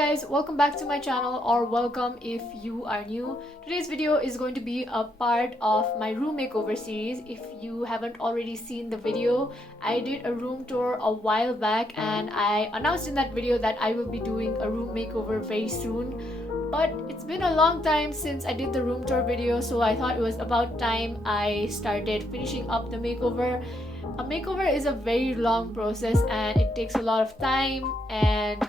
guys, welcome back to my channel, or welcome if you are new. Today's video is going to be a part of my room makeover series. If you haven't already seen the video, I did a room tour a while back and I announced in that video that I will be doing a room makeover very soon. But it's been a long time since I did the room tour video, so I thought it was about time I started finishing up the makeover. A makeover is a very long process and it takes a lot of time and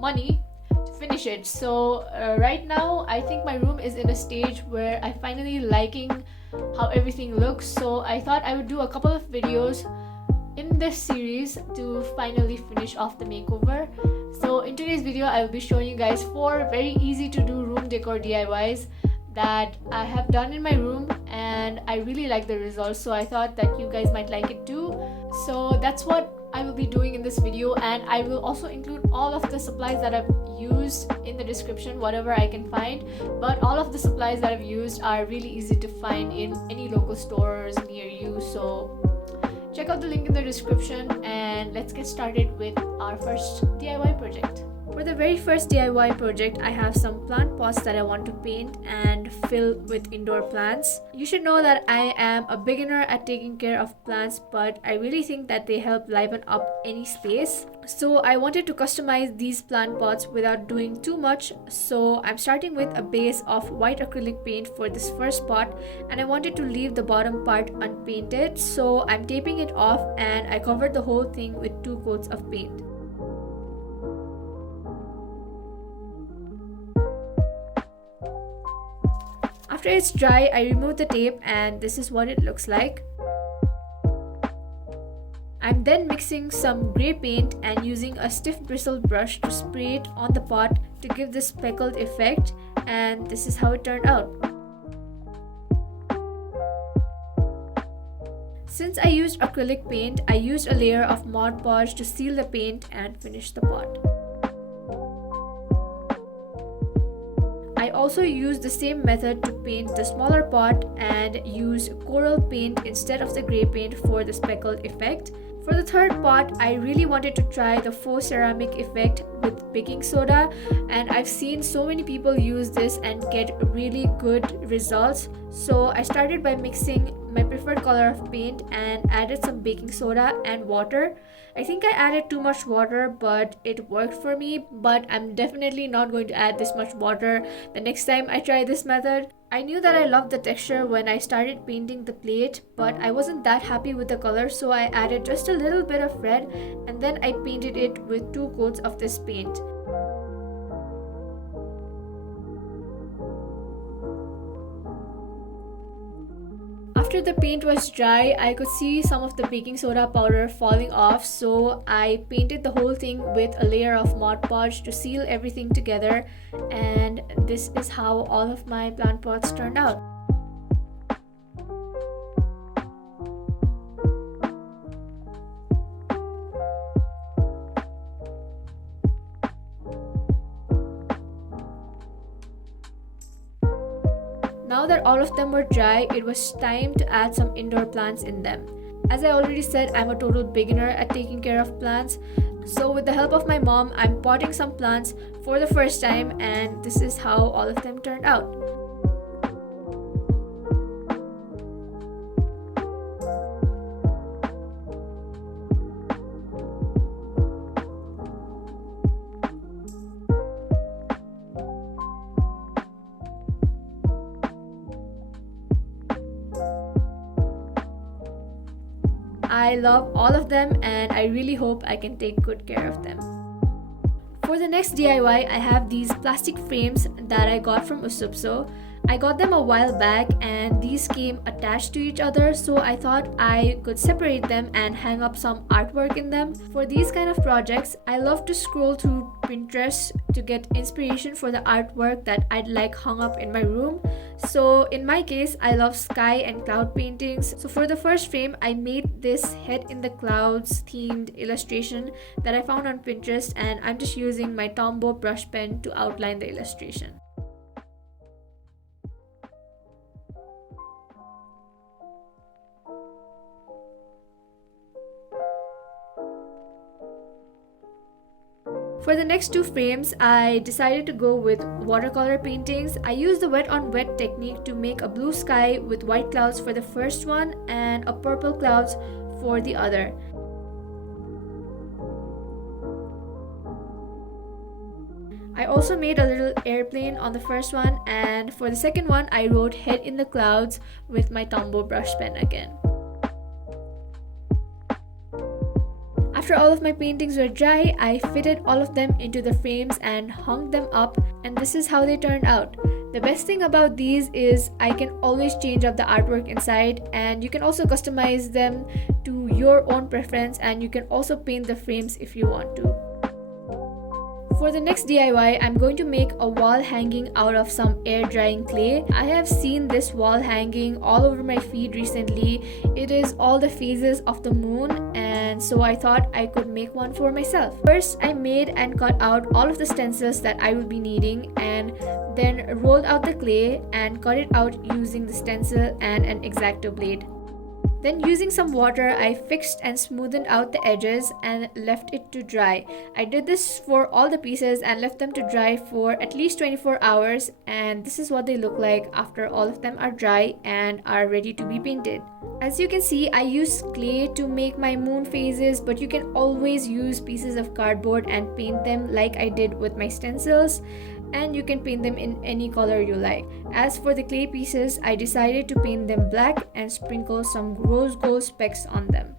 money to finish it. So right now I think my room is in a stage where I finally liking how everything looks, so I thought I would do a couple of videos in this series to finally finish off the makeover. So in today's video I will be showing you guys 4 very easy to do room decor DIYs that I have done in my room and I really like the results, so I thought that you guys might like it too. So that's what I will be doing in this video, and I will also include all of the supplies that I've used in the description, whatever I can find. But all of the supplies that I've used are really easy to find in any local stores near you, so check out the link in the description and let's get started with our first DIY project. For the very first DIY project, I have some plant pots that I want to paint and fill with indoor plants. You should know that I am a beginner at taking care of plants, but I really think that they help liven up any space. So I wanted to customize these plant pots without doing too much. So I'm starting with a base of white acrylic paint for this first pot, and I wanted to leave the bottom part unpainted. So I'm taping it off and I covered the whole thing with 2 coats of paint. After it's dry, I remove the tape and this is what it looks like. I'm then mixing some grey paint and using a stiff bristled brush to spray it on the pot to give this speckled effect, and this is how it turned out. Since I used acrylic paint, I used a layer of Podge to seal the paint and finish the pot. I also used the same method to paint the smaller pot and use coral paint instead of the grey paint for the speckled effect. For the third pot, I really wanted to try the faux ceramic effect with baking soda, and I've seen so many people use this and get really good results. So I started by mixing my preferred color of paint and added some baking soda and water. I think I added too much water, but it worked for me, but I'm definitely not going to add this much water the next time I try this method. I knew that I loved the texture when I started painting the plate, but I wasn't that happy with the color, so I added just a little bit of red and then I painted it with 2 coats of this paint. After the paint was dry, I could see some of the baking soda powder falling off, so I painted the whole thing with a layer of Podge to seal everything together, and this is how all of my plant pots turned out. Now that all of them were dry, it was time to add some indoor plants in them. As I already said, I'm a total beginner at taking care of plants. So with the help of my mom, I'm potting some plants for the first time, and this is how all of them turned out. I love all of them and I really hope I can take good care of them. For the next DIY, I have these plastic frames that I got from Usupso. I got them a while back and these came attached to each other, so I thought I could separate them and hang up some artwork in them. For these kind of projects, I love to scroll through Pinterest to get inspiration for the artwork that I'd like hung up in my room. So in my case, I love sky and cloud paintings. So for the first frame, I made this head in the clouds themed illustration that I found on Pinterest, and I'm just using my Tombow brush pen to outline the illustration. For the next two frames, I decided to go with watercolor paintings. I used the wet on wet technique to make a blue sky with white clouds for the first one and a purple clouds for the other. I also made a little airplane on the first one, and for the second one I wrote head in the clouds with my Tombow brush pen again. After all of my paintings were dry, I fitted all of them into the frames and hung them up, and this is how they turned out. The best thing about these is I can always change up the artwork inside, and you can also customize them to your own preference, and you can also paint the frames if you want to. For the next DIY, I'm going to make a wall hanging out of some air drying clay. I have seen this wall hanging all over my feed recently. It is all the phases of the moon, and so I thought I could make one for myself. First, I made and cut out all of the stencils that I will be needing, and then rolled out the clay and cut it out using the stencil and an X-Acto blade. Then using some water, I fixed and smoothed out the edges and left it to dry. I did this for all the pieces and left them to dry for at least 24 hours, and this is what they look like after all of them are dry and are ready to be painted. As you can see, I used clay to make my moon phases, but you can always use pieces of cardboard and paint them like I did with my stencils, and you can paint them in any color you like. As for the clay pieces, I decided to paint them black and sprinkle some rose gold specks on them.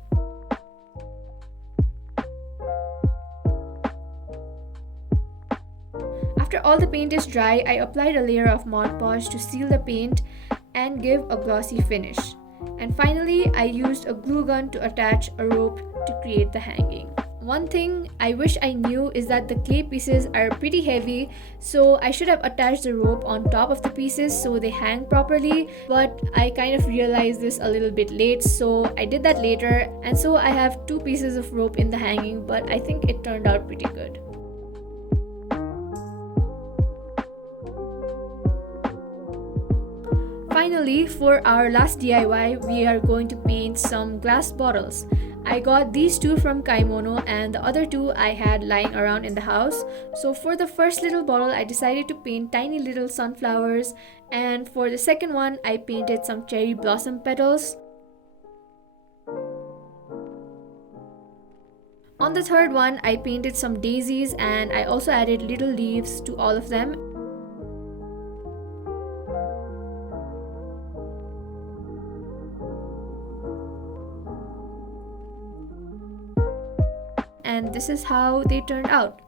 After all the paint is dry, I applied a layer of Mod Podge to seal the paint and give a glossy finish. And finally, I used a glue gun to attach a rope to create the hanging. One thing I wish I knew is that the clay pieces are pretty heavy, so I should have attached the rope on top of the pieces so they hang properly, but I kind of realized this a little bit late, so I did that later, and so I have two pieces of rope in the hanging, but I think it turned out pretty good. Finally, for our last DIY, we are going to paint some glass bottles. I got these two from Kaimono, and the other two I had lying around in the house. So for the first little bottle, I decided to paint tiny little sunflowers, and for the second one, I painted some cherry blossom petals. On the third one, I painted some daisies, and I also added little leaves to all of them. And this is how they turned out.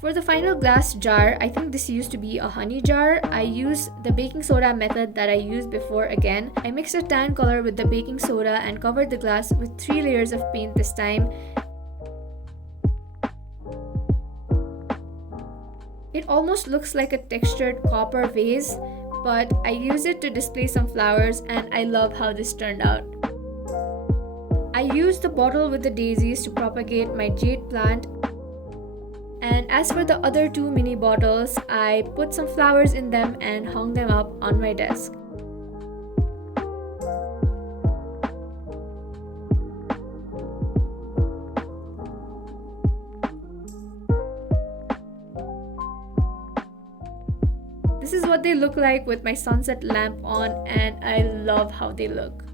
For the final glass jar, I think this used to be a honey jar. I used the baking soda method that I used before again. I mixed a tan color with the baking soda and covered the glass with 3 layers of paint this time. It almost looks like a textured copper vase, but I used it to display some flowers, and I love how this turned out. I used the bottle with the daisies to propagate my jade plant, and as for the other two mini bottles, I put some flowers in them and hung them up on my desk. This is what they look like with my sunset lamp on, and I love how they look.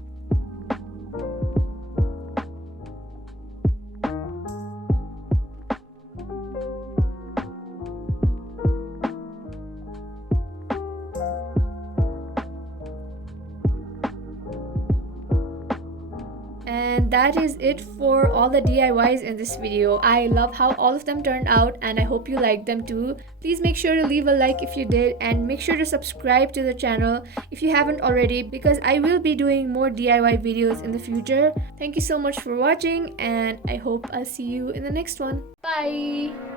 And that is it for all the DIYs in this video. I love how all of them turned out, and I hope you liked them too. Please make sure to leave a like if you did, and make sure to subscribe to the channel if you haven't already, because I will be doing more DIY videos in the future. Thank you so much for watching, and I hope I'll see you in the next one. Bye!